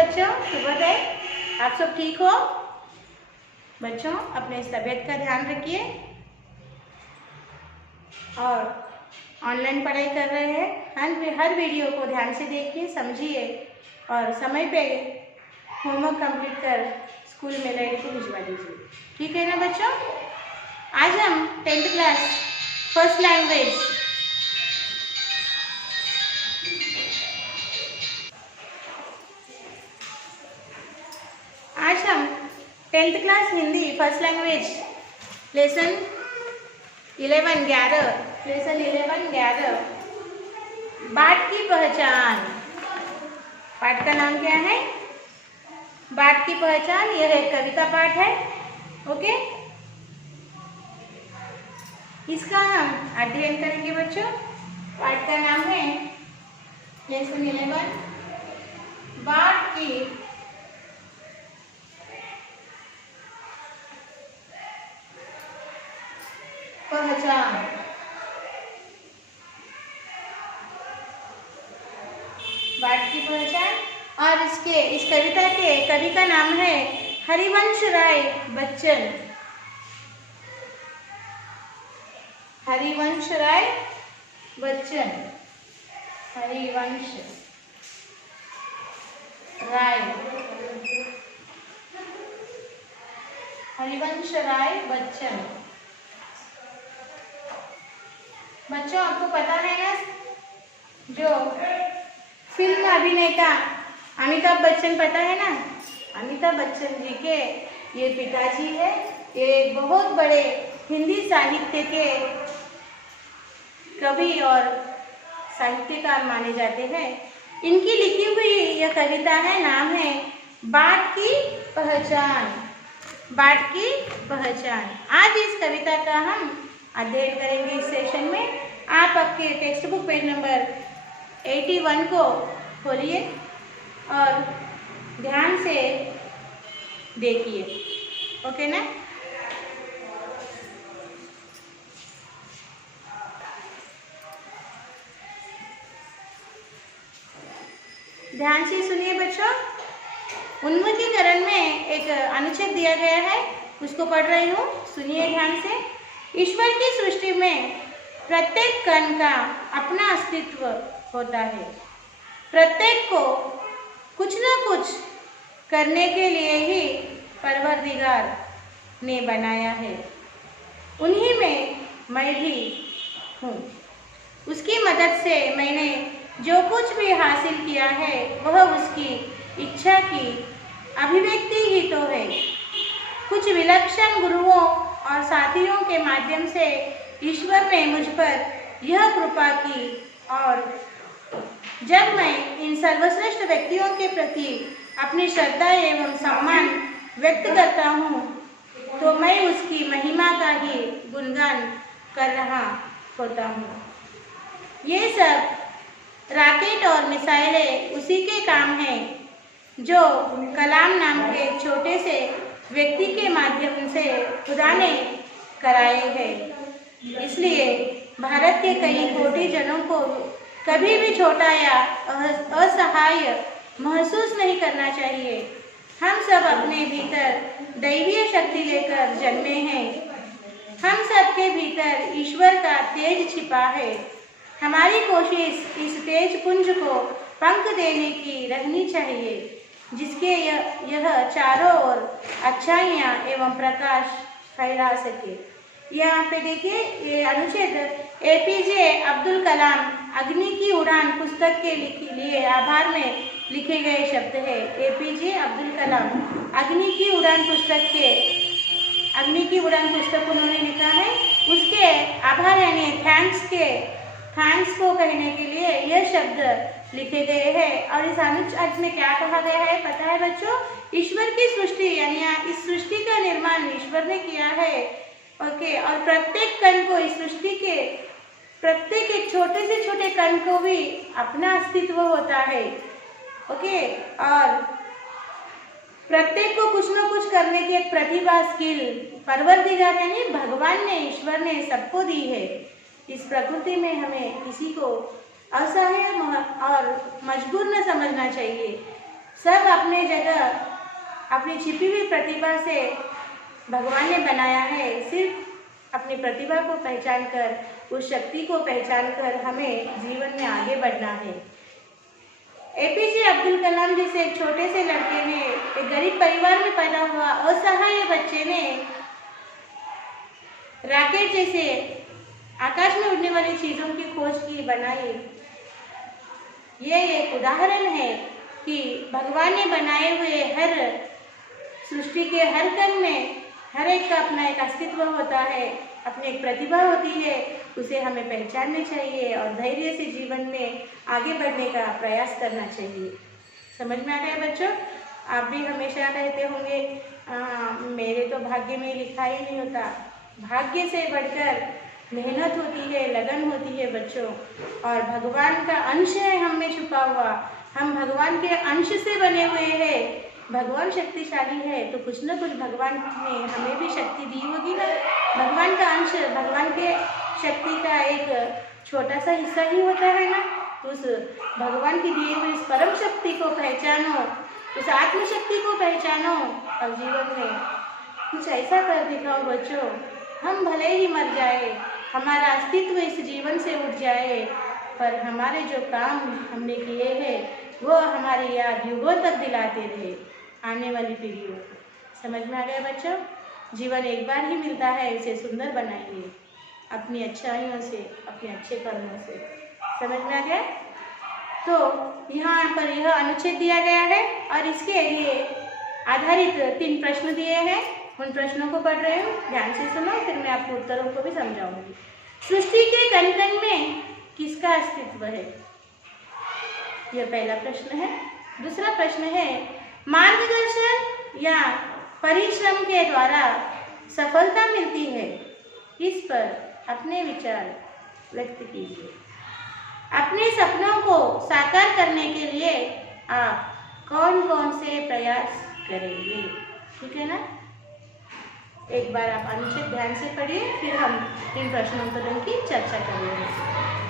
बच्चों, शुभोदय। आप सब ठीक हो? बच्चों, अपने इस तबीयत का ध्यान रखिए और ऑनलाइन पढ़ाई कर रहे हैं हर वीडियो को ध्यान से देखिए, समझिए और समय पे होमवर्क कंप्लीट कर स्कूल में लड़की को भिजवा दीजिए। ठीक है ना बच्चों? आज हम 10th क्लास फर्स्ट लैंग्वेज आज हम 10th class Hindi first language lesson 11 बाट की पहचान। पाठ का नाम क्या है? बाट की पहचान। यह एक कविता पाठ है। ओके, इसका हम अध्ययन करेंगे बच्चों। पाठ का नाम है लेसन 11 बाट की पहचान। बाट की पहचान। और इस कविता के कवि का नाम है हरिवंश राय बच्चन। हरिवंश राय बच्चन। हरिवंश राय बच्चन। बच्चों, आपको पता है ना, जो फिल्म अभिनेता अमिताभ बच्चन, पता है ना? अमिताभ बच्चन जी के ये पिताजी है। ये बहुत बड़े हिंदी साहित्य के कवि और साहित्यकार माने जाते हैं। इनकी लिखी हुई यह कविता है, नाम है बाट की पहचान। बाट की पहचान। आज इस कविता का हम अध्ययन करेंगे इस सेशन में। आप आपके टेक्स्ट बुक पेज नंबर 81 को खोलिए और ध्यान से देखिए। ओके ना? ध्यान से सुनिए बच्चों। उन्मुखीकरण में एक अनुच्छेद दिया गया है, उसको पढ़ रही हूँ, सुनिए ध्यान से। ईश्वर की सृष्टि में प्रत्येक कण का अपना अस्तित्व होता है। प्रत्येक को कुछ न कुछ करने के लिए ही परवरदिगार ने बनाया है। उन्हीं में मैं भी हूँ। उसकी मदद से मैंने जो कुछ भी हासिल किया है वह उसकी इच्छा की अभिव्यक्ति ही तो है। कुछ विलक्षण गुरुओं और साथियों के माध्यम से ईश्वर ने मुझ पर यह कृपा की, और जब मैं इन सर्वश्रेष्ठ व्यक्तियों के प्रति अपनी श्रद्धा एवं सम्मान व्यक्त करता हूँ तो मैं उसकी महिमा का ही गुणगान कर रहा होता हूँ। ये सब रॉकेट और मिसाइलें उसी के काम हैं जो कलाम नाम के छोटे से व्यक्ति के माध्यम से खुदा ने कराए हैं। इसलिए भारत के कई कोटि जनों को कभी भी छोटा या असहाय महसूस नहीं करना चाहिए। हम सब अपने भीतर दैवीय शक्ति लेकर जन्मे हैं। हम सब के भीतर ईश्वर का तेज छिपा है। हमारी कोशिश इस तेज पुंज को पंख देने की रहनी चाहिए, जिसके यह चारों ओर अच्छाइयाँ एवं प्रकाश फैला सके। यहाँ पे देखिए, ये अनुच्छेद एपीजे अब्दुल कलाम अग्नि की उड़ान पुस्तक के लिए आभार में लिखे गए शब्द है। एपीजे अब्दुल कलाम अग्नि की उड़ान पुस्तक उन्होंने लिखा है। उसके आभार यानी थैंक्स को कहने के लिए यह शब्द लिखे गए हैं। और इस अनुच्छेद में क्या कहा गया है पता है बच्चों? ईश्वर की सृष्टि, यानी इस सृष्टि का निर्माण ईश्वर ने किया है। ओके, और प्रत्येक कण को, इस सृष्टि के प्रत्येक एक छोटे से छोटे कण को भी अपना अस्तित्व होता है। ओके, और प्रत्येक को कुछ न कुछ करने की एक प्रतिभा, स्किल परवरदिगार यानी भगवान ने, ईश्वर ने सबको दी है। इस प्रकृति में हमें किसी को असहाय और मजबूर न समझना चाहिए। सब अपने जगह अपनी छिपी हुई प्रतिभा से भगवान ने बनाया है। सिर्फ अपनी प्रतिभा को पहचान कर, उस शक्ति को पहचान कर हमें जीवन में आगे बढ़ना है। एपीजे अब्दुल कलाम जैसे एक छोटे से लड़के ने, एक गरीब परिवार में पैदा हुआ असहाय बच्चे ने रॉकेट जैसे आकाश में उड़ने वाली चीजों की खोज की, बनाई। ये एक उदाहरण है कि भगवान ने बनाए हुए हर सृष्टि के हर कण में हर एक का अपना एक अस्तित्व होता है, अपनी एक प्रतिभा होती है, उसे हमें पहचानना चाहिए और धैर्य से जीवन में आगे बढ़ने का प्रयास करना चाहिए। समझ में आ गया बच्चों? आप भी हमेशा कहते होंगे मेरे तो भाग्य में लिखा ही नहीं होता। भाग्य से बढ़कर मेहनत होती है, लगन होती है बच्चों, और भगवान का अंश है हम में छुपा हुआ। हम भगवान के अंश से बने हुए हैं। भगवान शक्तिशाली है तो कुछ न कुछ भगवान ने हमें भी शक्ति दी होगी ना। भगवान का अंश, भगवान के शक्ति का एक छोटा सा हिस्सा ही होता है ना। उस भगवान की दिए हुई इस परम शक्ति को पहचानो, उस आत्मशक्ति को पहचानो और जीवन में कुछ ऐसा कर दिखाओ बच्चों। हम भले ही मर जाए, हमारा अस्तित्व इस जीवन से उठ जाए, पर हमारे जो काम हमने किए हैं वो हमारी याद युगों तक दिलाते रहे आने वाली पीढ़ियों को। समझ में आ गया बच्चों? जीवन एक बार ही मिलता है, इसे सुंदर बनाइए अपनी अच्छाइयों से, अपने अच्छे कर्मों से। समझ में आ गया? तो यहाँ पर यह अनुच्छेद दिया गया है और इसके लिए आधारित 3 प्रश्न दिए हैं। उन प्रश्नों को पढ़ रहे हूँ, ध्यान से सुनो, फिर मैं आपको उत्तरों को भी समझाऊंगी। सृष्टि के कण कण में किसका अस्तित्व है? यह पहला प्रश्न है। दूसरा प्रश्न है, मार्गदर्शन या परिश्रम के द्वारा सफलता मिलती है? इस पर अपने विचार व्यक्त कीजिए। अपने सपनों को साकार करने के लिए आप कौन कौन से प्रयास करेंगे? ठीक है ना? एक बार आप अनुच्छेद ध्यान से पढ़िए, फिर हम इन प्रश्नोत्तरों की चर्चा करेंगे।